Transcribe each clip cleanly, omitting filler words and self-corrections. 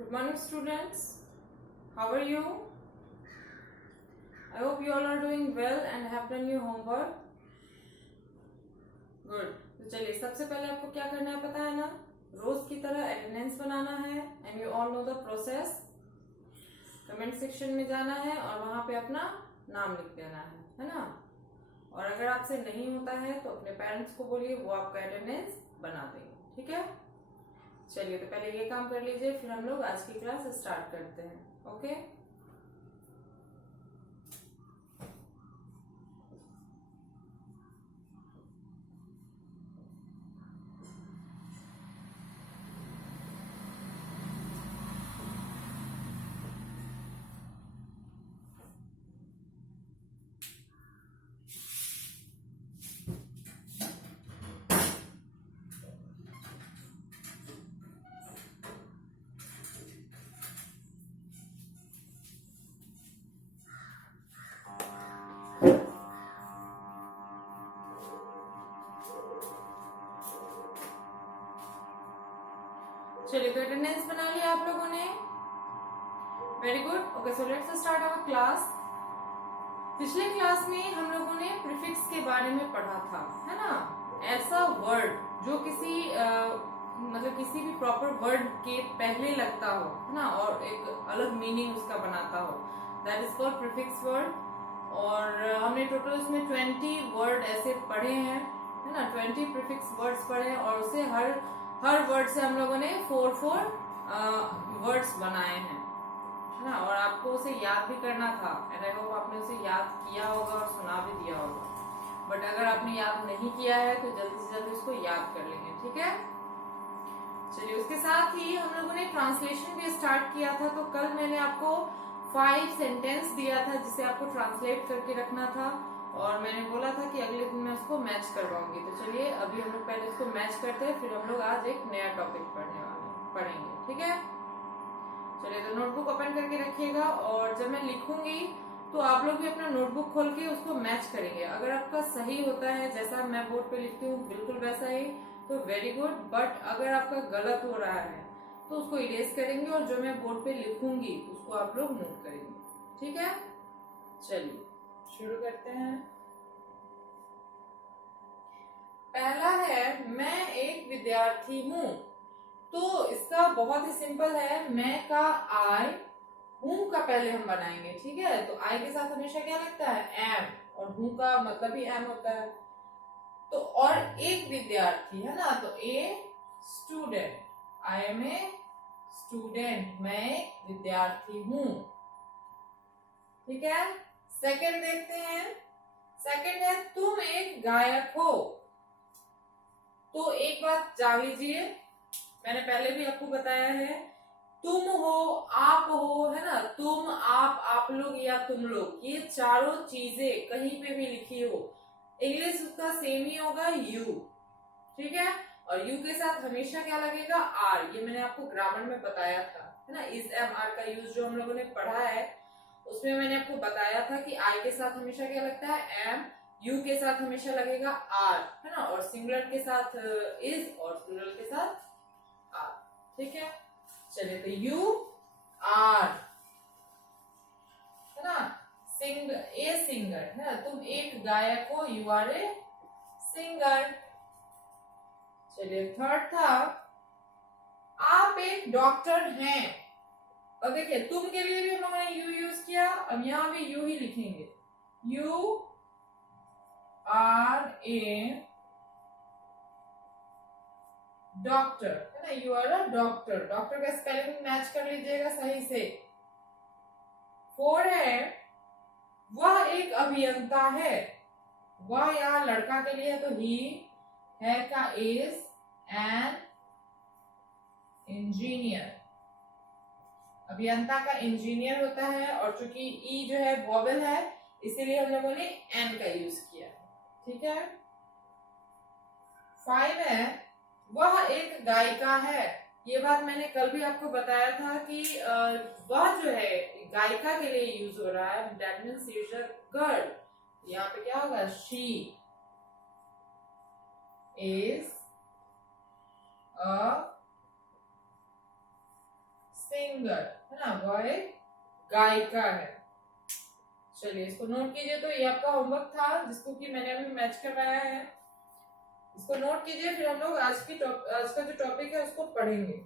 Good morning, students. How are you? I hope you all are doing well and have done your homework. Good. तो चलिए सबसे पहले आपको क्या करना है पता है ना, रोज की तरह अटेंडेंस बनाना है and you all know the process. Comment section में जाना है और वहां पे अपना नाम लिख देना है ना. और अगर आपसे नहीं होता है तो अपने पेरेंट्स को बोलिए, वो आपका अटेंडेंस बना देंगे. ठीक है, चलिए तो पहले ये काम कर लीजिए, फिर हम लोग आज की क्लास स्टार्ट करते हैं. ओके चलिए तो अटेंडेंस बना लिया आप लोगों ने. Very good. Okay, so let's start our class. पिछले क्लास में हम लोगों ने प्रीफिक्स के बारे में पढ़ा था, है ना. ऐसा वर्ड जो किसी मतलब किसी भी प्रॉपर वर्ड के पहले लगता हो, है ना, और एक अलग मीनिंग उसका बनाता हो, that is called prefix word. और हमने टोटल इसमें 20 वर्ड ऐसे पढ़े हैं, है ना. 20 प्रीफिक्स वर्ड्स पढ़े हैं और उसे हर वर्ड से हम लोगों ने 4 वर्ड्स बनाए हैं, है ना. और आपको उसे याद भी करना था एंड आई होप आपने उसे याद किया होगा और सुना भी दिया होगा. बट अगर आपने याद नहीं किया है तो जल्दी से जल्दी उसको याद कर लेंगे. ठीक है, चलिए. उसके साथ ही हम लोगों ने ट्रांसलेशन भी स्टार्ट किया था. तो कल मैंने आपको 5 सेंटेंस दिया था जिसे आपको ट्रांसलेट करके रखना था और मैंने बोला था कि अगले दिन मैं उसको मैच करवाऊंगी. तो चलिए अभी हम लोग पहले उसको मैच करते हैं, फिर हम लोग आज एक नया टॉपिक पढ़ेंगे. ठीक है, चलिए. तो नोटबुक ओपन करके रखिएगा और जब मैं लिखूंगी तो आप लोग भी अपना नोटबुक खोल के उसको मैच करेंगे. अगर आपका सही होता है जैसा मैं बोर्ड पे लिखती हूँ बिल्कुल वैसा ही, तो वेरी गुड. बट अगर आपका गलत हो रहा है तो उसको इरेज करेंगे और जो मैं बोर्ड पे लिखूंगी उसको आप लोग नोट करेंगे. ठीक है, चलिए शुरू करते हैं. पहला है मैं एक विद्यार्थी हूँ. तो इसका बहुत ही सिंपल है. मैं का आई, हूँ का पहले हम बनाएंगे. ठीक है, तो आई के साथ हमेशा क्या लगता है, एम, और हूँ का मतलब ही एम होता है. तो और एक विद्यार्थी है ना, तो a student, I am a student, मैं एक विद्यार्थी हूँ. ठीक है, सेकंड देखते हैं. सेकंड है तुम एक गायक हो. तो एक बात जान लीजिए, मैंने पहले भी आपको बताया है, तुम हो, आप हो, है ना, तुम, आप लोग या तुम लोग, ये चारों चीजें कहीं पे भी लिखी हो, इंग्लिश उसका सेम ही होगा, यू. ठीक है, और यू के साथ हमेशा क्या लगेगा, आर. ये मैंने आपको ग्रामर में बताया था, है ना. इज एम आर का यूज जो हम लोगों ने पढ़ा है उसमें मैंने आपको बताया था कि आई के साथ हमेशा क्या लगता है, एम. यू के साथ हमेशा लगेगा आर, है ना. और सिंगुलर के साथ इज और प्लूरल के साथ आर. ठीक है, चलिए. तो यू आर, है ना, ए सिंगर, है ना. तुम एक गायक हो, यू आर ए सिंगर. चलिए, थर्ड था आप एक डॉक्टर हैं. और देखिए तुम के लिए भी हम लोगों ने यू यूज किया, अब यहां भी यू ही लिखेंगे. यू आर ए डॉक्टर, है ना. You are a doctor. Doctor का स्पेलिंग मैच कर लीजिएगा सही से. 4 है वह एक अभियंता है. वह यहाँ लड़का के लिए, तो ही, है का इज एन इंजीनियर. अभियंता का इंजीनियर होता है और चूंकि ई जो है वॉवेल है इसीलिए हम लोगों ने एन का यूज किया. ठीक है. 5 है वह एक गायिका है. ये बात मैंने कल भी आपको बताया था कि वह जो है गायिका के लिए यूज हो रहा है, that means she is a girl. यहाँ पे क्या होगा, शी इज अ सिंगर है ना, वह एक गायिका है। चलिए इसको नोट कीजिए। तो ये आपका होमवर्क था जिसको कि मैंने अभी मैच करवाया है, इसको नोट कीजिए। फिर हम लोग आज का जो टॉपिक है उसको पढ़ेंगे।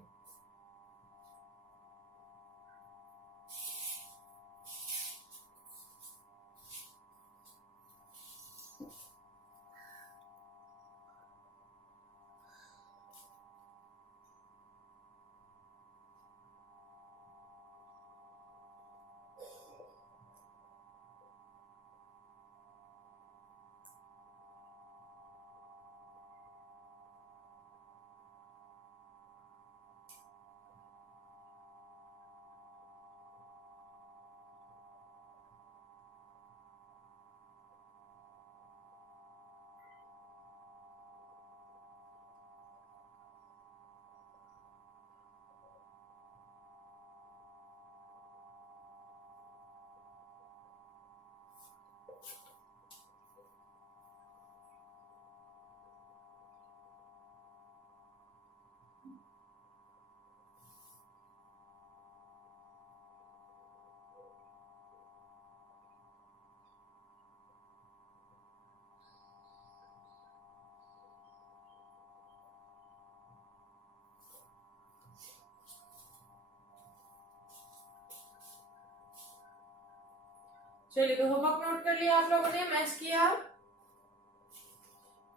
चलिए तो होमवर्क नोट कर लिया आप लोगों ने, मैच किया,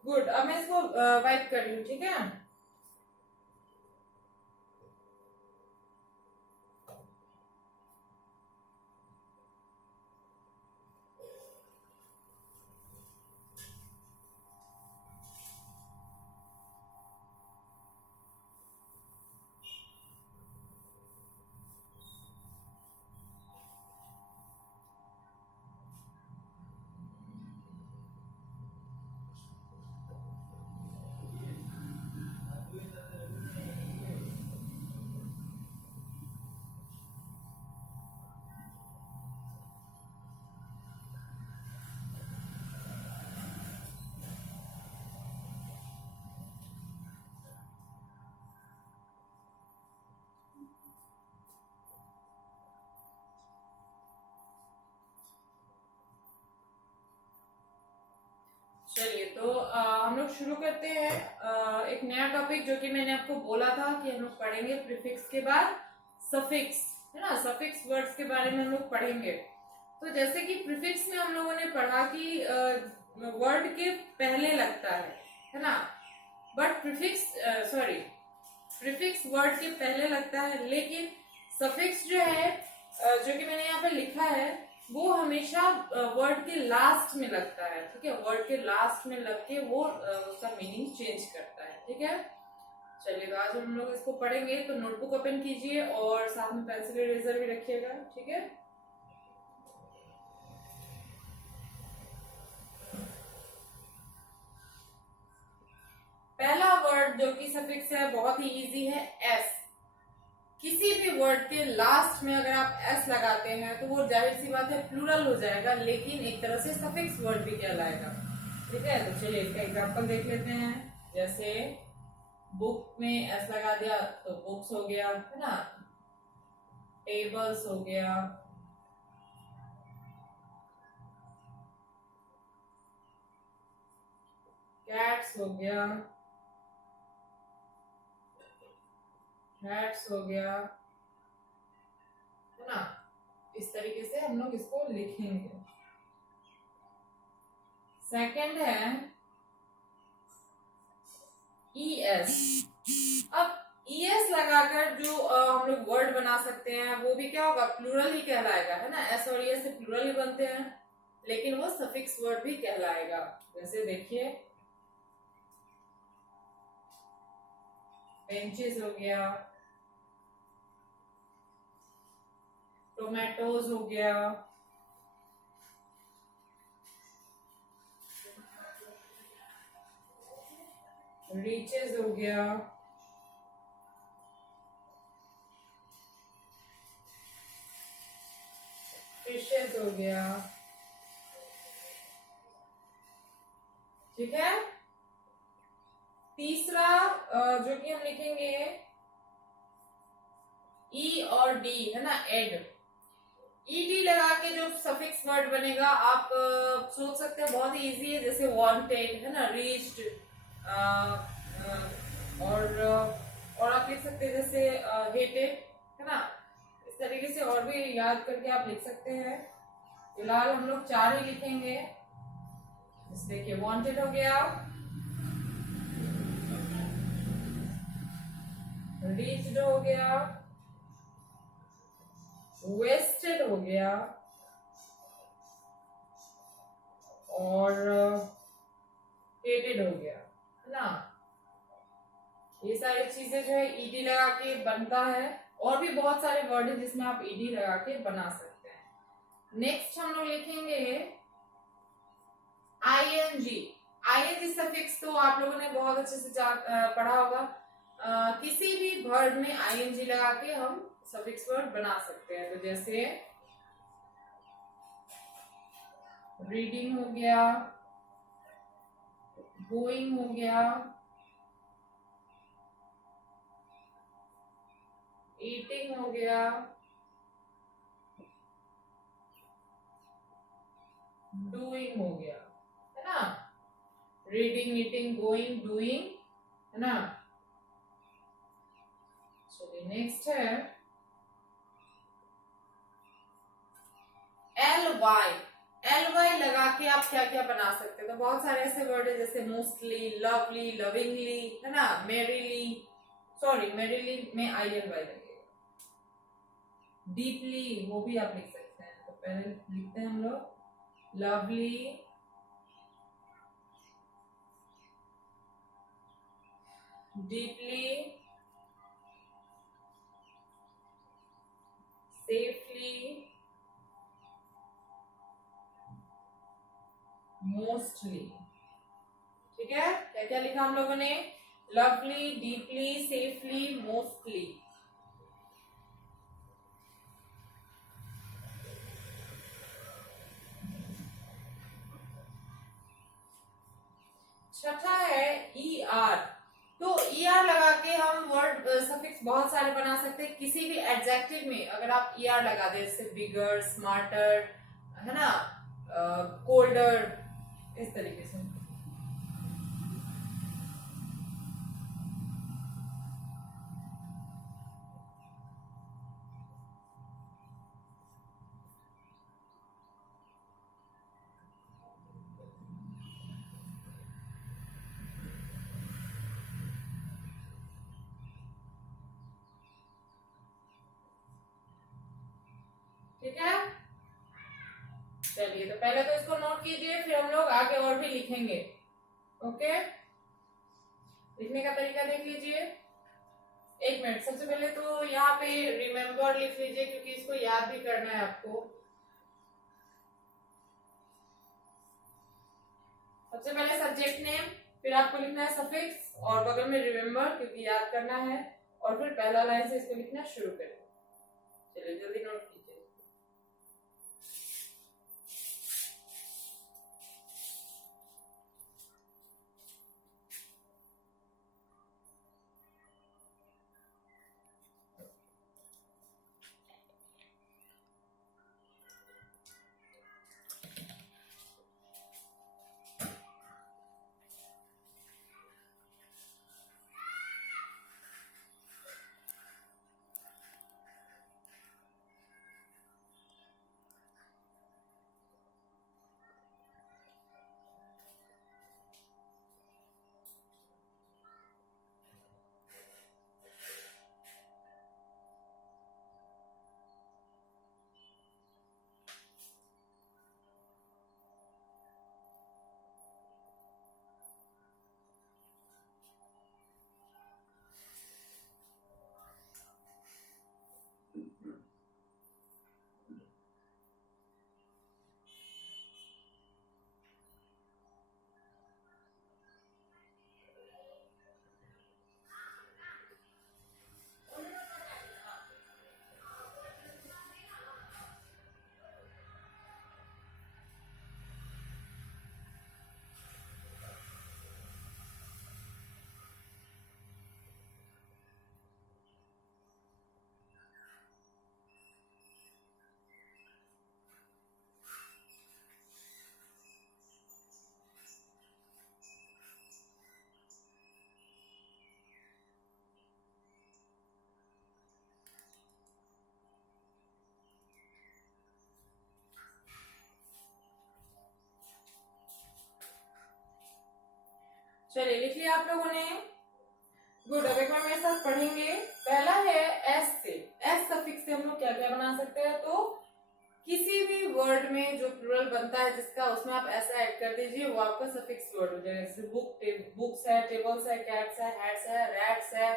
गुड। अब मैं इसको वाइप कर रही हूँ, ठीक है। चलिए तो हम लोग शुरू करते हैं एक नया टॉपिक जो कि मैंने आपको बोला था कि हम लोग पढ़ेंगे प्रीफिक्स के बाद सफिक्स, है ना। सफिक्स वर्ड्स के बारे में हम लोग पढ़ेंगे। तो जैसे कि प्रीफिक्स में हम लोगों ने पढ़ा कि वर्ड के पहले लगता है ना। बट प्रीफिक्स वर्ड के पहले लगता है, लेकिन सफिक्स जो है जो कि मैंने यहाँ पे लिखा है वो हमेशा वर्ड के लास्ट में लगता है, ठीक है। वर्ड के लास्ट में लग के वो उसका मीनिंग चेंज करता है, ठीक है। चलिए तो आज हम लोग इसको पढ़ेंगे। तो नोटबुक ओपन कीजिए और साथ में पेंसिल इरेजर भी रखिएगा, ठीक है। पहला वर्ड जो कि सफिक्स है बहुत ही इजी है, एस। किसी भी वर्ड के लास्ट में अगर आप एस लगाते हैं तो वो जाहिर सी बात है प्लूरल हो जाएगा, लेकिन एक तरह से सफिक्स वर्ड भी कहलाएगा, ठीक है। तो चलिए इसका एग्जांपल देख लेते हैं। जैसे बुक में एस लगा दिया तो बुक्स हो गया, है ना। टेबल्स हो गया, कैट्स हो गया, हैट्स हो गया, है ना। इस तरीके से हम लोग इसको लिखेंगे। सेकंड है ईएस। अब ईएस लगाकर जो हम लोग वर्ड बना सकते हैं वो भी क्या होगा, प्लूरल ही कहलाएगा, है ना। एस और ईएस से प्लूरल ही बनते हैं, लेकिन वो सफिक्स वर्ड भी कहलाएगा। जैसे देखिए बेंचेस हो गया, टोमेटोज हो गया, रीचेस हो गया, फिशेस हो गया, ठीक है। तीसरा जो कि हम लिखेंगे ई और डी है ना, एड, ईडी लगा के जो सफिक्स वर्ड बनेगा आप सोच सकते हैं, बहुत ही इजी है, जैसे वांटेड है ना, रीच्ड, और आप लिख सकते हैं जैसे हेटेड है ना, इस तरीके से और भी याद करके आप लिख सकते हैं। फिलहाल हम लोग 4 ही लिखेंगे। देखिए वांटेड हो गया, रीच्ड हो गया, वेस्टेड हो गया, और हेटेड हो गया है ना। ये सारी चीजें जो है ईडी लगा के बनता है, और भी बहुत सारे वर्ड है जिसमें आप ईडी लगा के बना सकते हैं। नेक्स्ट हम लोग लिखेंगे आईएनजी। आईएनजी सफिक्स तो आप लोगों ने बहुत अच्छे से पढ़ा होगा। किसी भी वर्ड में आईएनजी लगा के हम सफिक्स वर्ड बना सकते हैं। तो जैसे रीडिंग हो गया, गोइंग हो गया, ईटिंग हो गया, डूइंग हो गया है ना, रीडिंग, ईटिंग, गोइंग, डूइंग है ना। चलिए नेक्स्ट है एल वाई। एल वाई लगा के आप क्या क्या बना सकते हैं, तो बहुत सारे ऐसे वर्ड है जैसे मोस्टली, लवली, लविंगली है ना, मेरीली, सॉरी मेरीली में आई एल वाई लगेगा, डीपली वो भी आप लिख सकते हैं। तो पहले लिखते हैं हम लोग लवली, डीपली, सेफली, मोस्टली। ठीक है, क्या क्या लिखा हम लोगों ने, लवली, डीपली, सेफली, मोस्टली। छठा है ई आर। तो ई आर लगा के हम वर्ड सफिक्स बहुत सारे बना सकते हैं। किसी भी एडजेक्टिव में अगर आप ई आर लगा दे, जैसे बिगर, स्मार्टर है ना, कोल्डर, इस तरीके से। ठीक है, चलिए तो पहले तो इसको नोट कीजिए, फिर हम लोग आगे और भी लिखेंगे। ओके, लिखने का तरीका देख लीजिए। एक मिनट, सबसे पहले तो यहाँ पे रिमेम्बर लिख लीजिए, क्योंकि इसको याद भी करना है आपको। सबसे पहले सब्जेक्ट नेम, फिर आपको लिखना है सफिक्स, और बगल में रिमेम्बर, क्योंकि याद करना है, और फिर पहला लाइन से इसको लिखना शुरू करें। चलिए जल्दी नोट कीजिए। चलिए लिख लिया आप लोगों ने। गुड। अब एक बार मेरे साथ पढ़ेंगे। पहला है एस से। एस सफिक्स से हम लोग क्या क्या बना सकते हैं, तो किसी भी वर्ड में जो प्लूरल बनता है जिसका, उसमें आप ऐसा ऐड कर दीजिए, वो आपका सफिक्स वर्ड हो जाएगा। जैसे बुक, बुक्स है, टेबल्स है, कैट्स है, हैट्स है, रैट्स है,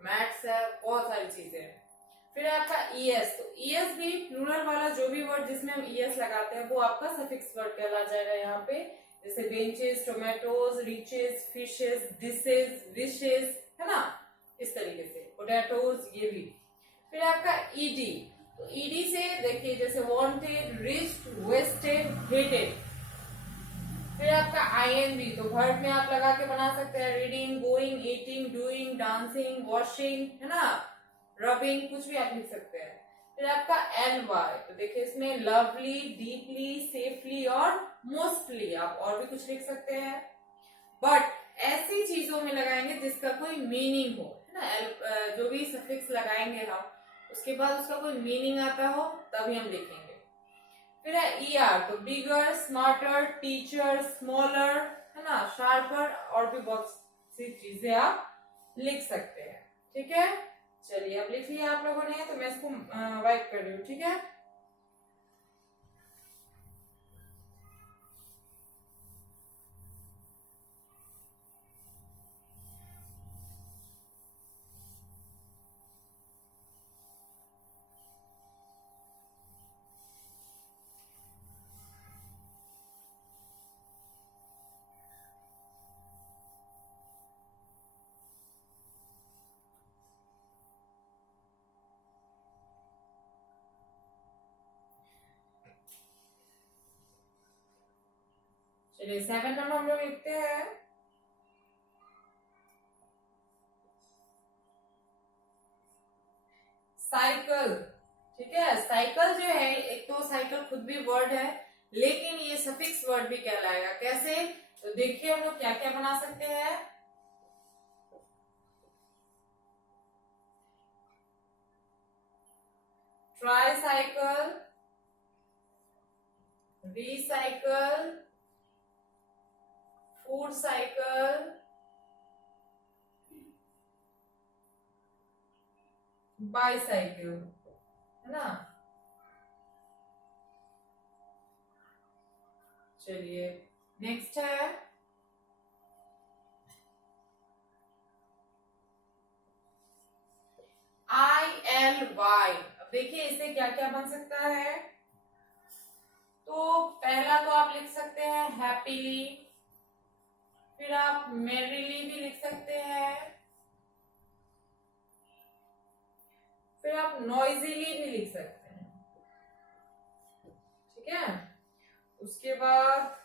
मैट्स है, बहुत सारी चीजें हैं। फिर आपका ईएस, तो ईएस भी प्लूरल वाला जो भी वर्ड जिसमें हम ईएस लगाते हैं वो आपका सफिक्स वर्ड कहला जाएगा यहाँ पे। जैसे benches, tomatoes, riches, fishes, dishes, wishes, है ना, इस तरीके से। पोटैटोज, ये भी। फिर आपका ईडी, तो ईडी से देखिए जैसे वांटेड, रिच्ड, वेस्टेड, हेटेड। फिर आपका आईएनबी, तो वर्ब में आप लगा के बना सकते हैं। Reading, going, eating, doing, dancing, washing, है ना, रबिंग, कुछ भी आप लिख सकते हैं। फिर आपका एनवाई, तो देखिए इसमें लवली, डीपली, सेफली और मोस्टली, आप और भी कुछ लिख सकते हैं। बट ऐसी चीजों में लगाएंगे जिसका कोई मीनिंग हो, है ना। जो भी सफिक्स लगाएंगे हम, उसके बाद उसका कोई मीनिंग आता हो तभी हम लिखेंगे। फिर है ईआर, तो बिगर, स्मार्टर, टीचर, स्मॉलर, है ना, शार्पर, और भी बहुत सी चीजें आप लिख सकते हैं। ठीक है, चलिए अब लिख लिया आप लोगों ने, तो मैं इसको वाइप कर रही हूँ। ठीक है, चलिए 7 नंबर हम लोग लिखते हैं। साइकिल। ठीक है, साइकिल जो है, एक तो साइकिल खुद भी वर्ड है, लेकिन ये सफिक्स वर्ड भी कहलाएगा। कैसे, तो देखिए हम लोग क्या क्या बना सकते हैं। Tricycle, recycle, food cycle, bicycle, है ना। चलिए नेक्स्ट है ILY। अब देखिए इसे क्या क्या बन सकता है। तो पहला तो आप लिख सकते हैं हैप्पीली, फिर आप मेरीली भी लिख सकते हैं, फिर आप नॉइजीली भी लिख सकते हैं। ठीक है, उसके बाद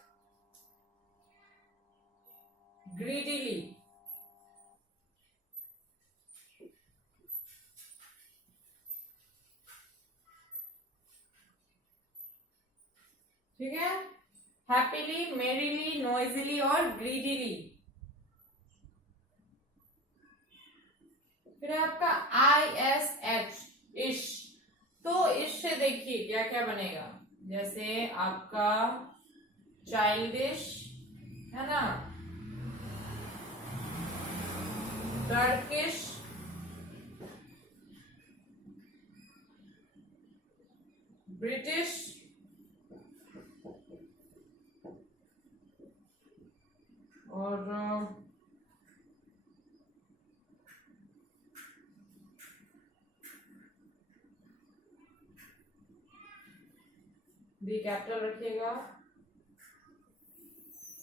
ग्रीडीली, ठीक है, हैप्पीली, मेरीली, नॉइजीली और ग्रीडीली। फिर आपका ISH, इश। तो इश से देखिए क्या क्या बनेगा। जैसे आपका चाइल्डिश, है ना, टर्किश, ब्रिटिश, और बी कैपिटल रखिएगा।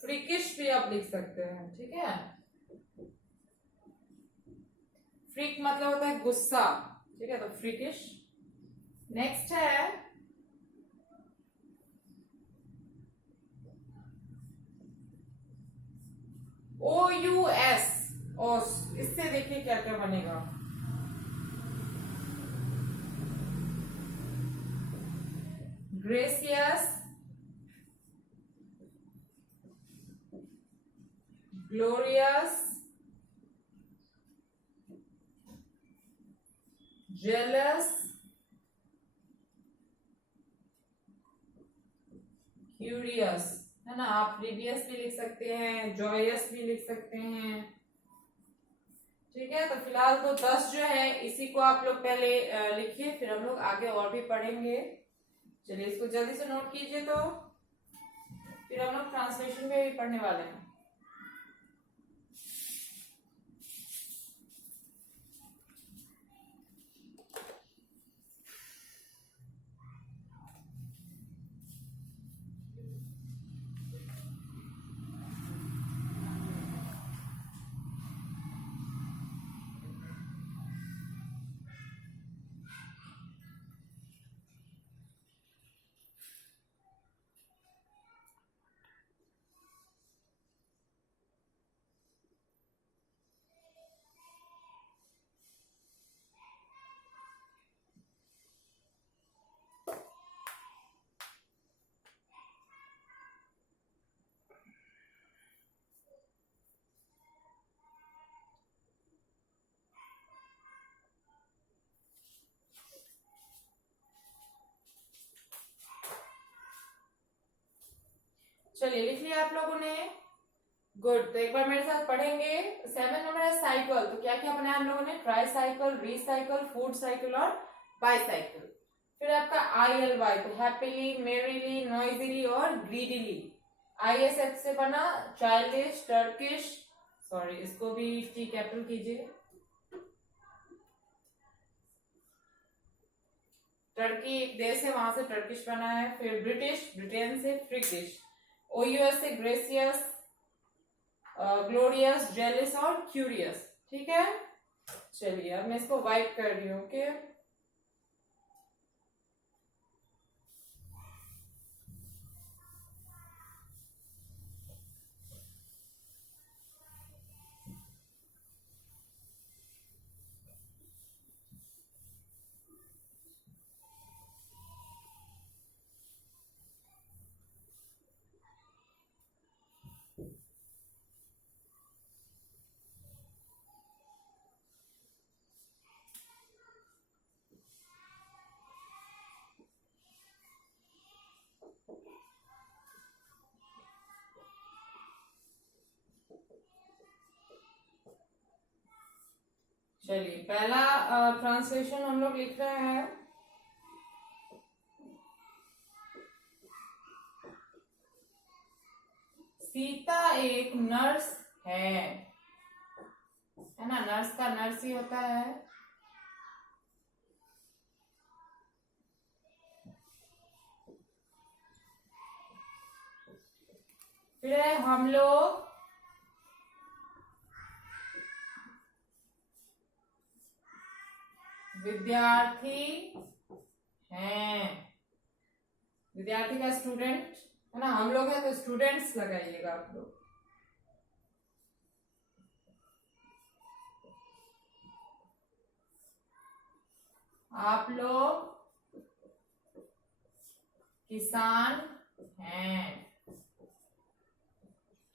फ्रिकिश भी आप लिख सकते हैं। ठीक है, फ्रिक मतलब होता है गुस्सा। ठीक है, तो फ्रिकिश। नेक्स्ट है OUS, ओस। इससे देखिए क्या क्या बनेगा। ग्रेसियस, ग्लोरियस, जेलस, क्यूरियस, है ना। आप प्रीवियस भी लिख सकते हैं, जॉयस भी लिख सकते हैं। ठीक है, तो फिलहाल तो 10 जो है इसी को आप लोग पहले लिखिए, फिर हम लोग आगे और भी पढ़ेंगे। चलिए इसको जल्दी से नोट कीजिए, तो फिर हम लोग ट्रांसलेशन में भी पढ़ने वाले हैं। चलिए लिख लिया आप लोगों ने। गुड, तो एक बार मेरे साथ पढ़ेंगे। 7 नंबर है साइकिल। तो क्या क्या बनाया हम लोगों ने? Try cycle, recycle, food cycle और बाईसाइकिल। फिर आपका ILY, तो हैप्पीली, मेरीली, नॉइजीली और ग्रीडीली। ISH से बना चाइल्डिश, टर्किश, सॉरी इसको भी टी कैपिटल कीजिए, टर्की एक देश है, वहां से टर्किश बना है। फिर ब्रिटिश, ब्रिटेन से फ्रिकिश। OUS से ग्रेसियस, ग्लोरियस, जेलिस और क्यूरियस। ठीक है, चलिए अब मैं इसको वाइप कर रही हूँ। ओके, चलिए पहला ट्रांसलेशन हम लोग लिख रहे हैं। सीता एक नर्स है ना। नर्स का नर्स ही होता है। फिर हम लोग विद्यार्थी हैं। विद्यार्थी का स्टूडेंट है ना, हम लोग हैं तो स्टूडेंट्स लगाइएगा आप लोग। आप लोग किसान हैं।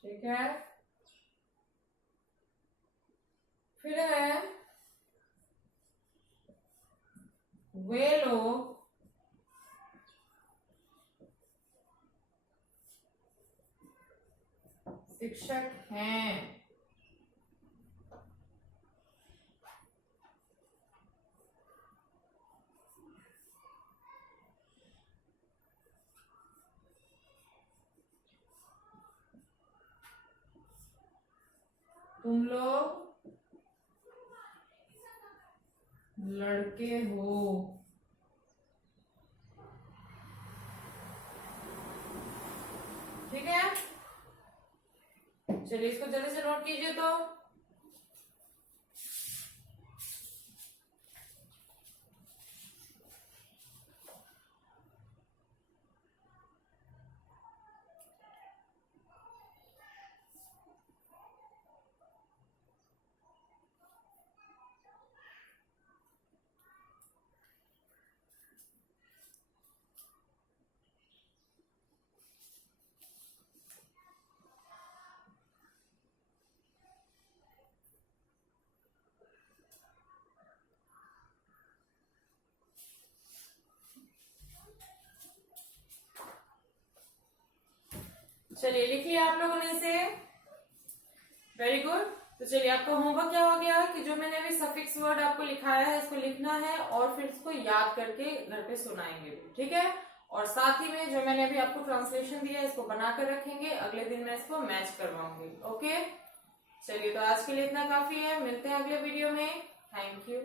ठीक है, फिर है वे लोग शिक्षक हैं। तुम लोग लड़के हो। ठीक है, चलिए इसको जल्दी से नोट कीजिए। तो चलिए लिख लिया आप लोगों ने इसे। Very good. तो चलिए आपका होमवर्क क्या हो गया कि जो मैंने अभी सफिक्स वर्ड आपको लिखाया है इसको लिखना है और फिर इसको याद करके घर पे सुनाएंगे भी, ठीक है। और साथ ही में जो मैंने अभी आपको ट्रांसलेशन दिया है इसको बनाकर रखेंगे, अगले दिन मैं इसको मैच करवाऊंगी। ओके, चलिए तो आज के लिए इतना काफी है, मिलते हैं अगले वीडियो में। Thank you.